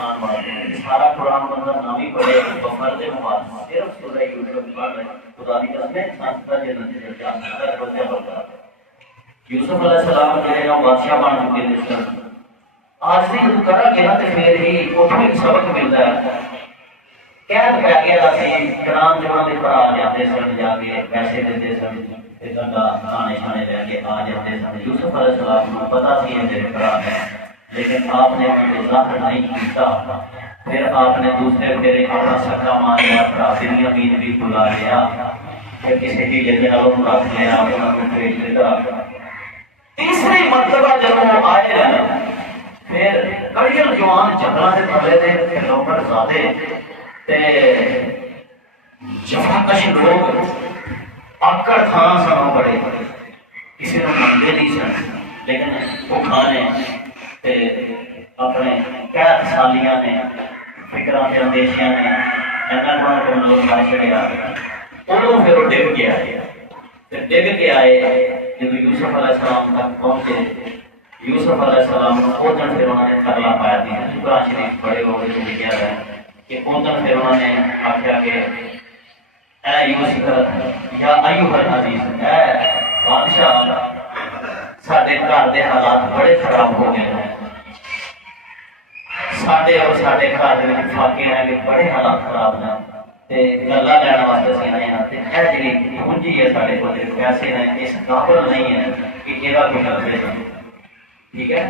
آسمان والے سارا قرآن بندہ نہ بھی پڑھے تو فرض نماز صرف سورہ یوسف پڑھ رہے خدا کی قسم ہے سانستا جنت سے جا سکتا ہے بچہ بڑھتا یوسف علیہ السلام جو ہے وہ بادشاہ بن چکے جس طرح آج بھی جب کرا گیا تو پھر ہی اتوں ایک سبق ملتا ہے قید پہ گیا سی کرام جو کے پر آ جاتے سن جا کے پیسے دیتے سن کھانے شانے لے کے آ جاتے سن یوسف علیہ السلام کو پتا سی ہے میرے برا ہے لیکن آپ نے ان ظاہر نہیں کیتا پھر آپ نے دوسرے پھر اپنا سکا مان لیا برادری امین بھی بلا لیا پھر کسی بھی جگہ والوں رکھ لیا انہوں کو بھیج دیتا تیسری مرتبہ جب وہ آئے رہے پھر کڑیل جوان جنگلوں سے تھلے دے لوکر زادے جفاکش لوگ آکڑ تھان سنوں بڑے کسی نے مندے نہیں سن لیکن وہ کھانے اپنے قید سالیاں نے فکران کے اندیشیاں نے اینا کو لوگ مار چڑیا انہوں پھر وہ ڈگ کے آئے پھر ڈگ کے آئے جب یوسف علیہ السلام تک پہنچے یوسف علیہ السلام نے اوتن پھر انہوں نے ترلا پایا دیا شکران شریف بڑے ہوئے جو لکھا ہے کہ اوتن پھر انہوں نے آخیا کہ اے یوسف یا ایوہ العزیز اے بادشاہ ساڑھے گھر دے حالات بڑے خراب ہو گئے ہیں ساڑھے اور ساڑھے گھر دے فاقے ہیں کہ بڑے حالات خراب ہیں تے گلا لینا واسطے سی آئے ہیں تے اے جڑی پونجی ہے ساڑھے کو تے پیسے ہیں اس قابل نہیں ہے کہ ایرا کوئی کرتے ہیں ٹھیک ہے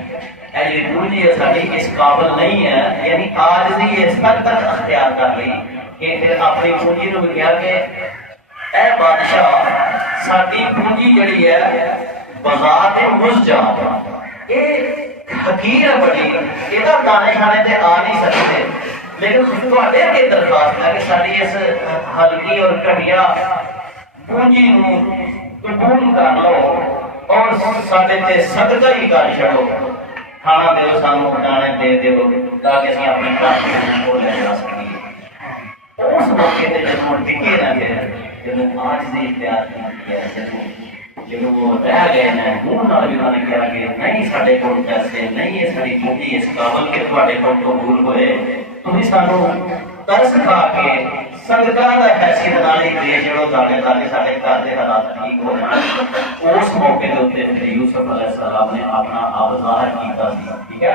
اے جڑی پونجی ہے ساڑھی اس قابل نہیں ہے یعنی آج بھی اس تک اختیار کر لی کہ پھر اپنی پونجی نو کہا کہ اے بادشاہ ساڑھی پونجی جڑی ہے بذات مزجات یہ حقیر ہے بڑی یہ دانے کھانے تے آ نہیں سکتے لیکن تھوڑے اگے درخواست ہے کہ ساری اس ہلکی اور گھٹیا پونجی نو قبول کر لو اور سارے تے صدقہ ہی کر چھڑو کھانا دیو سانو دانے دے دیو تاکہ اسی اپنے کام کو لے جا سکیں اس موقع تے جب ٹکے رہ گئے جب آج بھی اختیار کیا جب وہ رہ گئے ہیں منہ نال بھی انہوں نے کہا کہ نہیں ساڈے کول پیسے نہیں ہے ساری پونجی اس قابل کہ تواڈے کول قبول ہوئے تسی سانو ترس کھا کے صدقہ دا حیثیت نال ہی دے چھڑو تاکہ ساڈے گھر دے حالات ٹھیک ہو جان اس موقع دے اوتے پھر یوسف علیہ السلام نے اپنا آپ ظاہر کیتا سی ٹھیک ہے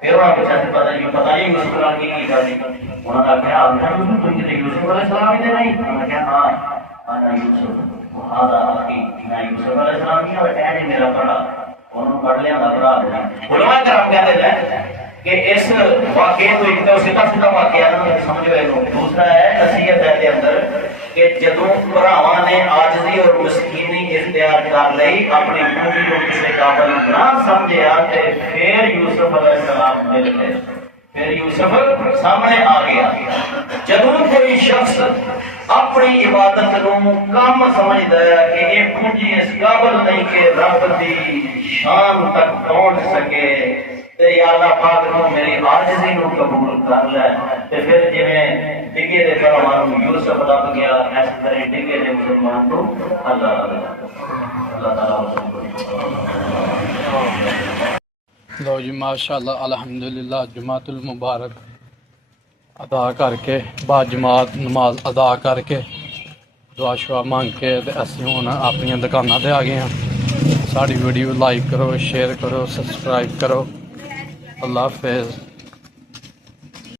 پھر وہ پوچھا سی پتہ نہیں یوسف علیہ کی کیتا سی انہوں نے کہا آپ نے یوسف علیہ السلام دے نہیں انہوں نے کہا ہاں انا یوسف هذا اخي میں یوسف علیہ السلام کی اور اے میرا بڑا انہوں پڑھ لیا دا بڑا علماء کرام کہتے ہیں کہ اس واقعے تو ایک تو سیدھا سیدھا واقعہ نہ سمجھو اینو دوسرا ہے نصیحت ہے دے اندر کہ جدوں بھراواں نے عاجزی اور مسکینی اختیار کر لئی اپنی پونجی کو کسی قابل نہ سمجھیا تے پھر یوسف علیہ السلام مل گئے پھر یوسف سامنے آ گیا جدوں کوئی شخص اپنی عبادت نو کام سمجھدا ہے کہ یہ پونجی اس قابل نہیں کہ رب دی شان تک پہنچ سکے تے یا اللہ پاک نو میری عاجزی نو قبول کر لے تے پھر جویں ڈگے دے فرمان یوسف لب گیا اس طرح ڈگے دے مسلمان کو اللہ تعالی لو جی ماشاءاللہ الحمدللہ جماعت المبارک ادا کر کے بعد جماعت نماز ادا کر کے دعا شعا مانگ کے اسی ہوں اپنی دکانوں تے آ گئے ہیں ساری ویڈیو لائک کرو شیئر کرو سبسکرائب کرو اللہ حافظ